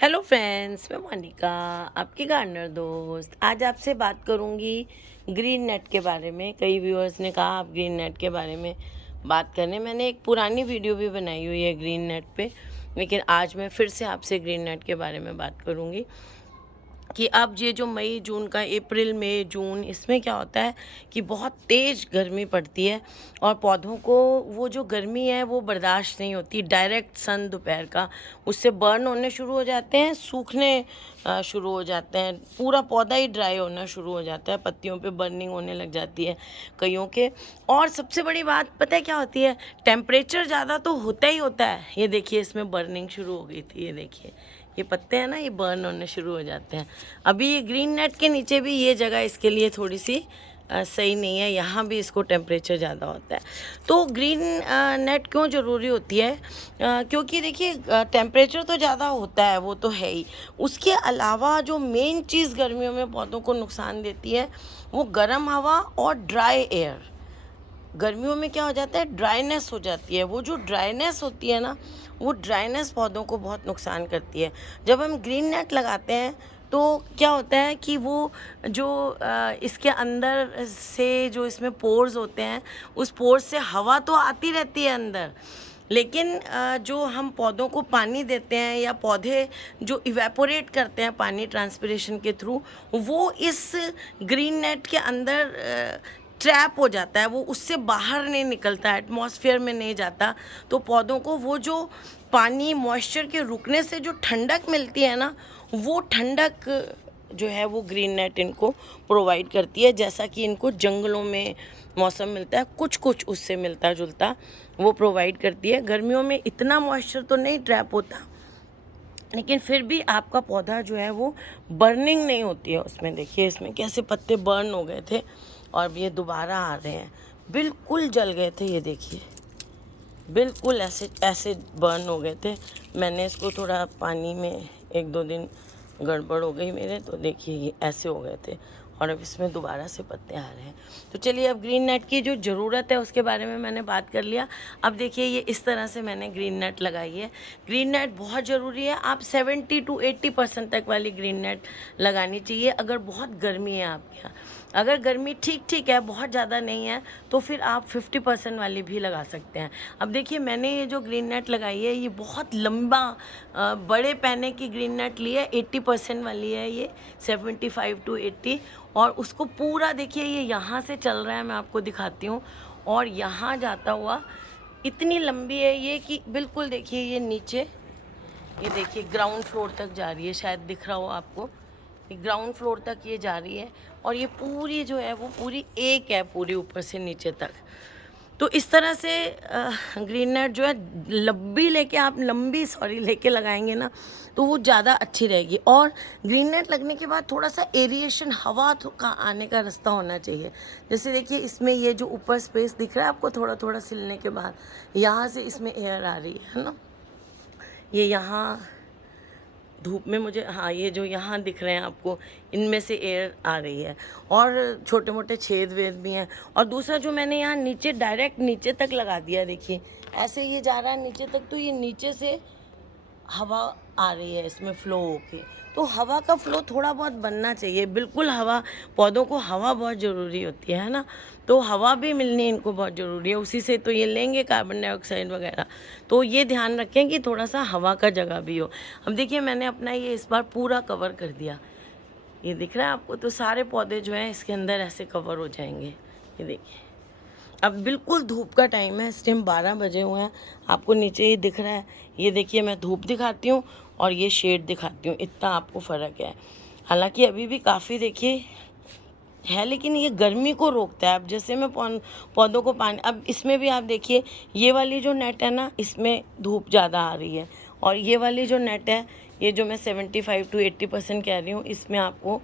Hello friends, मैं मोनिका, आपकी gardener दोस्त। आज आपसे बात करूंगी ग्रीन नेट के बारे में। कई व्यूअर्स ने कहा आप ग्रीन नेट के बारे में बात करने। मैंने एक पुरानी वीडियो भी बनाई हुई है ग्रीन नेट पे, लेकिन आज मैं फिर से आपसे ग्रीन नेट के बारे में बात करूंगी कि अब ये जो मई जून का अप्रैल मई जून, इसमें क्या होता है कि बहुत तेज़ गर्मी पड़ती है और पौधों को वो जो गर्मी है वो बर्दाश्त नहीं होती। डायरेक्ट सन दोपहर का, उससे बर्न होने शुरू हो जाते हैं, सूखने शुरू हो जाते हैं, पूरा पौधा ही ड्राई होना शुरू हो जाता है, पत्तियों पे बर्निंग होने लग जाती है कईयों के। और सबसे बड़ी बात पता है क्या होती है, टेम्परेचर ज़्यादा तो होता ही होता है। ये देखिए, इसमें बर्निंग शुरू हो गई थी, ये देखिए ये पत्ते हैं ना, ये बर्न होने शुरू हो जाते हैं। अभी ये ग्रीन नेट के नीचे भी ये जगह इसके लिए थोड़ी सी सही नहीं है, यहाँ भी इसको टेम्परेचर ज़्यादा होता है। तो ग्रीन नेट क्यों ज़रूरी होती है? क्योंकि देखिए टेम्परेचर तो ज़्यादा होता है, वो तो है ही। उसके अलावा जो मेन चीज़ गर्मियों में पौधों को नुकसान देती है वो गर्म हवा और ड्राई एयर। गर्मियों में क्या हो जाता है, ड्राइनेस हो जाती है। वो जो ड्राइनेस होती है ना, वो ड्राइनेस पौधों को बहुत नुकसान करती है। जब हम ग्रीन नेट लगाते हैं तो क्या होता है कि वो जो इसके अंदर से जो इसमें पोर्स होते हैं, उस पोर्स से हवा तो आती रहती है अंदर, लेकिन जो हम पौधों को पानी देते हैं या पौधे जो इवेपोरेट करते हैं पानी ट्रांसपिरेशन के थ्रू, वो इस ग्रीन नेट के अंदर ट्रैप हो जाता है, वो उससे बाहर नहीं निकलता, एटमॉस्फेयर में नहीं जाता। तो पौधों को वो जो पानी मॉइस्चर के रुकने से जो ठंडक मिलती है ना, वो ठंडक जो है वो ग्रीन नेट इनको प्रोवाइड करती है। जैसा कि इनको जंगलों में मौसम मिलता है, कुछ कुछ उससे मिलता जुलता वो प्रोवाइड करती है। गर्मियों में इतना मॉइस्चर तो नहीं ट्रैप होता, लेकिन फिर भी आपका पौधा जो है वो बर्निंग नहीं होती है उसमें। देखिए इसमें कैसे पत्ते बर्न हो गए थे और ये दोबारा आ रहे हैं, बिल्कुल जल गए थे, ये देखिए बिल्कुल ऐसे ऐसे बर्न हो गए थे। मैंने इसको थोड़ा पानी में एक दो दिन गड़बड़ हो गई मेरे, तो देखिए ये ऐसे हो गए थे और अब इसमें दोबारा से पत्ते आ रहे हैं। तो चलिए, अब ग्रीन नेट की जो ज़रूरत है उसके बारे में मैंने बात कर लिया। अब देखिए ये इस तरह से मैंने ग्रीन नेट लगाई है। ग्रीन नेट बहुत ज़रूरी है। आप 70 to 80% तक वाली ग्रीन नेट लगानी चाहिए अगर बहुत गर्मी है आपके यहाँ। अगर गर्मी ठीक ठीक है, बहुत ज़्यादा नहीं है, तो फिर आप 50% वाली भी लगा सकते हैं। अब देखिए मैंने ये जो ग्रीन नेट लगाई है, ये बहुत लंबा बड़े पैने की ग्रीन नेट ली है, 80% वाली है ये, 75 to 80। और उसको पूरा देखिए ये यहाँ से चल रहा है, मैं आपको दिखाती हूँ, और यहाँ जाता हुआ इतनी लंबी है ये कि बिल्कुल देखिए ये नीचे, ये देखिए ग्राउंड फ्लोर तक जा रही है, शायद दिख रहा हो आपको, ग्राउंड फ्लोर तक ये जा रही है। और ये पूरी जो है वो पूरी एक है, पूरी ऊपर से नीचे तक। तो इस तरह से ग्रीन नेट जो है लंबी लेके लगाएंगे ना, तो वो ज़्यादा अच्छी रहेगी। और ग्रीन नेट लगने के बाद थोड़ा सा एरिएशन, हवा का आने का रास्ता होना चाहिए। जैसे देखिए इसमें ये जो ऊपर स्पेस दिख रहा है आपको, थोड़ा थोड़ा सिलने के बाद यहाँ से इसमें एयर आ रही है ना, ये यहाँ धूप में मुझे, हाँ ये जो यहाँ दिख रहे हैं आपको, इनमें से एयर आ रही है और छोटे मोटे छेद वेद भी हैं। और दूसरा जो मैंने यहाँ नीचे डायरेक्ट नीचे तक लगा दिया, देखिए ऐसे ये जा रहा है नीचे तक, तो ये नीचे से हवा आ रही है इसमें फ्लो होके। तो हवा का फ्लो थोड़ा बहुत बनना चाहिए, बिल्कुल हवा, पौधों को हवा बहुत ज़रूरी होती है ना, तो हवा भी मिलनी इनको बहुत ज़रूरी है, उसी से तो ये लेंगे कार्बन डाइऑक्साइड वगैरह। तो ये ध्यान रखें कि थोड़ा सा हवा का जगह भी हो। अब देखिए मैंने अपना ये इस बार पूरा कवर कर दिया, ये दिख रहा है आपको, तो सारे पौधे जो हैं इसके अंदर ऐसे कवर हो जाएंगे। ये देखिए अब बिल्कुल धूप का टाइम है, इस टाइम 12 बजे हुए हैं, आपको नीचे ही दिख रहा है। ये देखिए मैं धूप दिखाती हूँ और ये शेड दिखाती हूँ, इतना आपको फ़र्क है। हालांकि अभी भी काफ़ी देखिए है, लेकिन ये गर्मी को रोकता है। अब जैसे मैं पौधों को पानी, अब इसमें भी आप देखिए ये वाली जो नेट है ना, इसमें धूप ज़्यादा आ रही है, और ये वाली जो नेट है, ये जो मैं 75 to 80% कह रही हूँ, इसमें आपको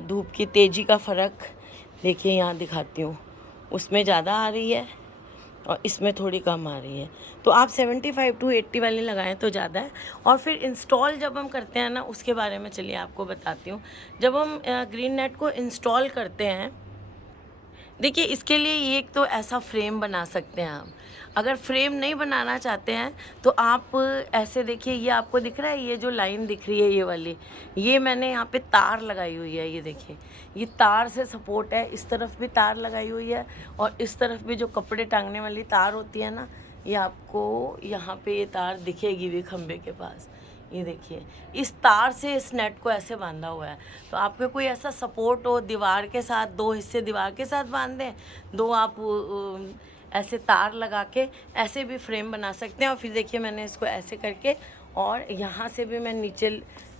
धूप की तेज़ी का फ़र्क देखिए, यहाँ दिखाती हूँ, उसमें ज़्यादा आ रही है और इसमें थोड़ी कम आ रही है। तो आप 75 to 80 वाली लगाएं तो ज़्यादा है। और फिर इंस्टॉल जब हम करते हैं ना, उसके बारे में चलिए आपको बताती हूँ। जब हम ग्रीन नेट को इंस्टॉल करते हैं, देखिए इसके लिए एक तो ऐसा फ्रेम बना सकते हैं आप। अगर फ्रेम नहीं बनाना चाहते हैं तो आप ऐसे देखिए, ये आपको दिख रहा है, ये जो लाइन दिख रही है ये वाली, ये मैंने यहाँ पे तार लगाई हुई है। ये देखिए, ये तार से सपोर्ट है, इस तरफ भी तार लगाई हुई है और इस तरफ भी जो कपड़े टांगने वाली तार होती है ना, ये आपको यहाँ पे ये तार दिखेगी भी खंबे के पास। ये देखिए, इस तार से इस नेट को ऐसे बांधा हुआ है। तो आपके कोई ऐसा सपोर्ट हो दीवार के साथ, दो हिस्से दीवार के साथ बांध दें, दो आप ऐसे तार लगा के ऐसे भी फ्रेम बना सकते हैं। और फिर देखिए मैंने इसको ऐसे करके और यहाँ से भी मैं नीचे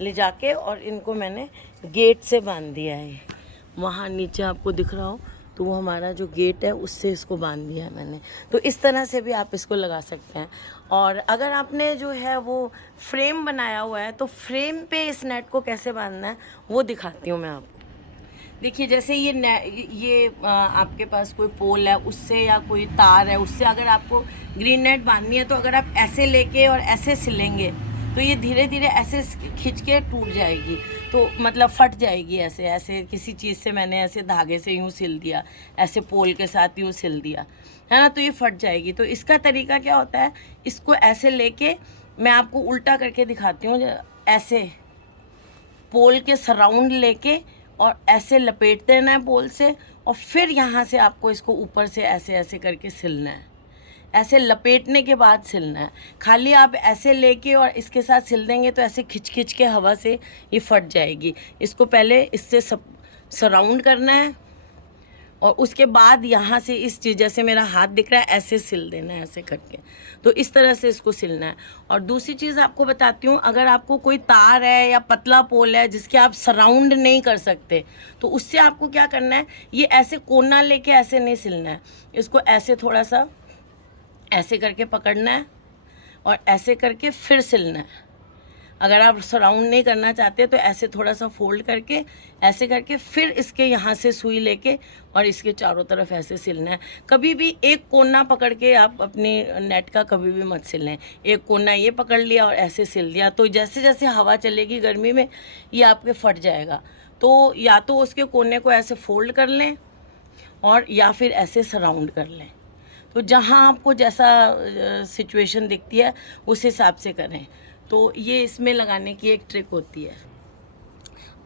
ले जाके और इनको मैंने गेट से बांध दिया है। वहाँ नीचे आपको दिख रहा हो तो वो हमारा जो गेट है उससे इसको बांध दिया है मैंने। तो इस तरह से भी आप इसको लगा सकते हैं। और अगर आपने जो है वो फ्रेम बनाया हुआ है तो फ्रेम पे इस नेट को कैसे बांधना है वो दिखाती हूँ मैं आपको। देखिए जैसे ये आपके पास कोई पोल है उससे या कोई तार है उससे अगर आपको ग्रीन नेट बांधनी है तो अगर आप ऐसे लेके और ऐसे सिलेंगे तो ये धीरे धीरे ऐसे खिंच के टूट जाएगी, तो मतलब फट जाएगी। ऐसे ऐसे किसी चीज़ से मैंने ऐसे धागे से यूँ सिल दिया, ऐसे पोल के साथ यूँ सिल दिया है ना, तो ये फट जाएगी। तो इसका तरीका क्या होता है, इसको ऐसे लेके मैं आपको उल्टा करके दिखाती हूँ। ऐसे पोल के सराउंड लेके और ऐसे लपेट देना है पोल से और फिर यहाँ से आपको इसको ऊपर से ऐसे ऐसे करके सिलना है। ऐसे लपेटने के बाद सिलना है। खाली आप ऐसे लेके और इसके साथ सिल देंगे तो ऐसे खिंच खिंच के हवा से ये फट जाएगी। इसको पहले इससे सराउंड करना है और उसके बाद यहाँ से इस चीज़, जैसे मेरा हाथ दिख रहा है, ऐसे सिल देना है ऐसे करके। तो इस तरह से इसको सिलना है। और दूसरी चीज़ आपको बताती हूँ, अगर आपको कोई तार है या पतला पोल है जिसके आप सराउंड नहीं कर सकते तो उससे आपको क्या करना है, ये ऐसे कोना लेके ऐसे नहीं सिलना है, इसको ऐसे थोड़ा सा ऐसे करके पकड़ना है और ऐसे करके फिर सिलना है। अगर आप सराउंड नहीं करना चाहते तो ऐसे थोड़ा सा फोल्ड करके ऐसे करके फिर इसके यहाँ से सुई लेके और इसके चारों तरफ ऐसे सिलना है। कभी भी एक कोना पकड़ के आप अपने नेट का कभी भी मत सिलें। एक कोना ये पकड़ लिया और ऐसे सिल दिया तो जैसे जैसे हवा चलेगी गर्मी में ये आपके फट जाएगा। तो या तो उसके कोने को ऐसे फोल्ड कर लें और या फिर ऐसे सराउंड कर लें। तो जहाँ आपको जैसा सिचुएशन दिखती है उस हिसाब से करें। तो ये इसमें लगाने की एक ट्रिक होती है।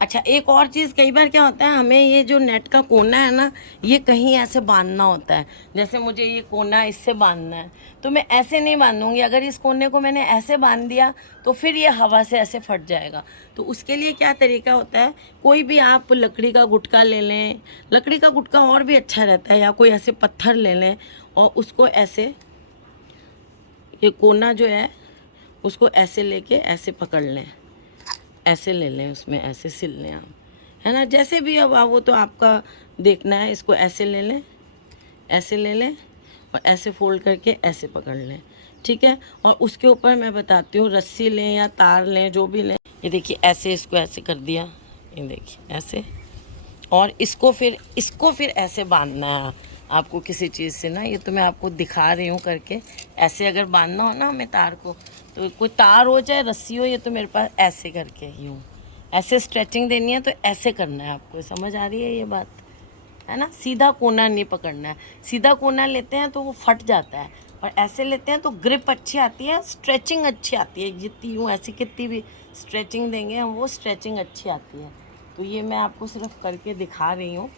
अच्छा, एक और चीज़, कई बार क्या होता है, हमें ये जो नेट का कोना है ना, ये कहीं ऐसे बांधना होता है। जैसे मुझे ये कोना इससे बांधना है तो मैं ऐसे नहीं बांधूंगी। अगर इस कोने को मैंने ऐसे बांध दिया तो फिर ये हवा से ऐसे फट जाएगा। तो उसके लिए क्या तरीका होता है, कोई भी आप लकड़ी का गुटका ले लें, लकड़ी का गुटका और भी अच्छा रहता है, या कोई ऐसे पत्थर ले लें और उसको ऐसे, ये कोना जो है उसको ऐसे लेके ऐसे पकड़ लें, ऐसे ले लें, उसमें ऐसे सिल लें आप, है ना। जैसे भी अब वो तो आपका देखना है। इसको ऐसे ले लें, ऐसे ले लें और ऐसे फोल्ड करके ऐसे पकड़ लें, ठीक है। और उसके ऊपर मैं बताती हूँ, रस्सी लें या तार लें, जो भी लें। ये देखिए ऐसे इसको ऐसे कर दिया, ये देखिए ऐसे, और इसको फिर ऐसे बांधना है आपको किसी चीज़ से ना। ये तो मैं आपको दिखा रही हूँ करके। ऐसे अगर बांधना हो ना हमें तार को, तो कोई तार हो चाहे रस्सी हो, ये तो मेरे पास ऐसे करके यूँ ऐसे स्ट्रेचिंग देनी है तो ऐसे करना है आपको। समझ आ रही है ये बात, है ना। सीधा कोना नहीं पकड़ना है। सीधा कोना लेते हैं तो वो फट जाता है और ऐसे लेते हैं तो ग्रिप अच्छी आती है, स्ट्रेचिंग अच्छी आती है। जितनी यूँ ऐसी कितनी भी स्ट्रेचिंग देंगे हम, वो स्ट्रेचिंग अच्छी आती है। तो ये मैं आपको सिर्फ करके दिखा रही हूँ।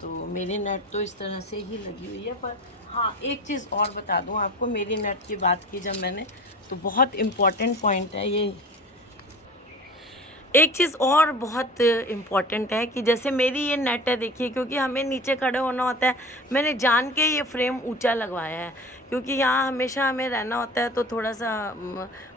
तो मेरी नेट तो इस तरह से ही लगी हुई है। पर हाँ, एक चीज़ और बता दूँ आपको, मेरी नेट की बात की जब मैंने, तो बहुत इम्पॉर्टेंट पॉइंट है ये। एक चीज़ और बहुत इम्पॉर्टेंट है कि जैसे मेरी ये नेट है, देखिए, क्योंकि हमें नीचे खड़े होना होता है, मैंने जान के ये फ्रेम ऊंचा लगवाया है, क्योंकि यहाँ हमेशा हमें रहना होता है तो थोड़ा सा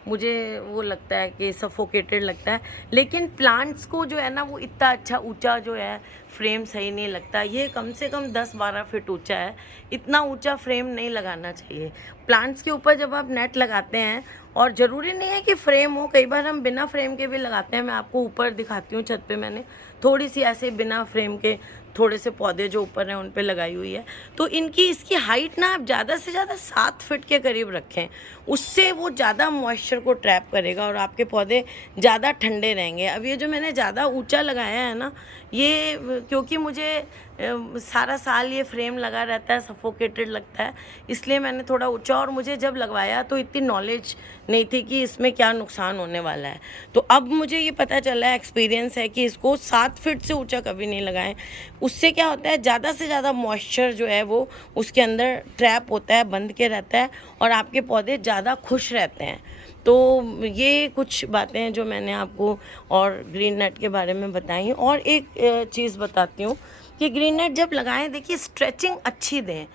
मुझे वो लगता है कि सफोकेटेड लगता है। लेकिन प्लांट्स को जो है ना, वो इतना अच्छा ऊंचा जो है फ्रेम सही नहीं लगता। ये कम से कम 10-12 फीट ऊंचा है, इतना ऊंचा फ्रेम नहीं लगाना चाहिए प्लांट्स के ऊपर जब आप नेट लगाते हैं। और ज़रूरी नहीं है कि फ्रेम हो, कई बार हम बिना फ्रेम के भी लगाते हैं। मैं आपको ऊपर दिखाती हूँ, छत पे मैंने थोड़ी सी ऐसे बिना फ्रेम के थोड़े से पौधे जो ऊपर हैं उन पे लगाई हुई है। तो इसकी हाइट ना आप ज़्यादा से ज़्यादा 7 फीट के करीब रखें, उससे वो ज़्यादा मॉइस्चर मॉइस्चर को ट्रैप करेगा और आपके पौधे ज़्यादा ठंडे रहेंगे। अब ये जो मैंने ज़्यादा ऊंचा लगाया है ना, ये क्योंकि मुझे सारा साल ये फ्रेम लगा रहता है, सफोकेटेड लगता है, इसलिए मैंने थोड़ा ऊंचा, और मुझे जब लगवाया तो इतनी नॉलेज नहीं थी कि इसमें क्या नुकसान होने वाला है। तो अब मुझे ये पता चला है, एक्सपीरियंस है कि इसको 7 फीट से ऊंचा कभी नहीं लगाएं। उससे क्या होता है, ज़्यादा से ज़्यादा मॉइस्चर जो है वो उसके अंदर ट्रैप होता है, बंद के रहता है, और आपके पौधे ज़्यादा खुश रहते हैं। तो ये कुछ बातें हैं जो मैंने आपको और ग्रीन नेट के बारे में बताई। और एक चीज़ बताती हूँ कि ग्रीन नेट जब लगाएं, देखिए स्ट्रेचिंग अच्छी दें,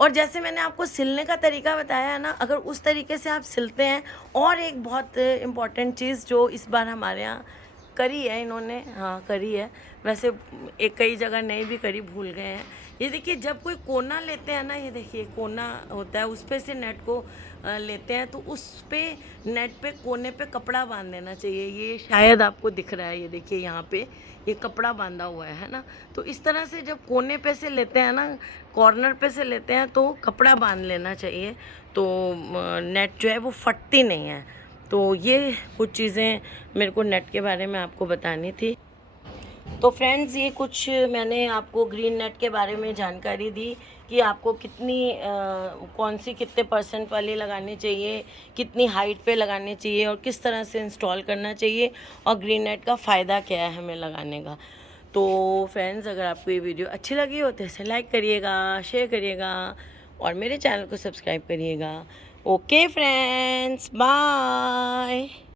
और जैसे मैंने आपको सिलने का तरीका बताया है ना, अगर उस तरीके से आप सिलते हैं। और एक बहुत इम्पॉर्टेंट चीज़ जो इस बार हमारे यहाँ करी है इन्होंने, हाँ करी है, वैसे एक कई जगह नहीं भी करी, भूल गए हैं। ये देखिए, जब कोई कोना लेते हैं ना, ये देखिए कोना होता है, उस पे से नेट को लेते हैं, तो उस पे नेट पे कोने पे कपड़ा बांध देना चाहिए। ये शायद आपको दिख रहा है, ये देखिए यहाँ पे ये कपड़ा बांधा हुआ है ना। तो इस तरह से जब कोने पे से लेते हैं ना, कॉर्नर पे से लेते हैं, तो कपड़ा बांध लेना चाहिए, तो नेट जो है वो फटती नहीं है। तो ये कुछ चीज़ें मेरे को नेट के बारे में आपको बतानी थी। तो फ्रेंड्स, ये कुछ मैंने आपको ग्रीन नेट के बारे में जानकारी दी कि आपको कितनी कौन सी कितने % वाली लगानी चाहिए, कितनी हाइट पे लगानी चाहिए, और किस तरह से इंस्टॉल करना चाहिए, और ग्रीन नेट का फ़ायदा क्या है हमें लगाने का। तो फ्रेंड्स, अगर आपको ये वीडियो अच्छी लगी हो तो इसे लाइक करिएगा, शेयर करिएगा, और मेरे चैनल को सब्सक्राइब करिएगा। Okay friends, bye.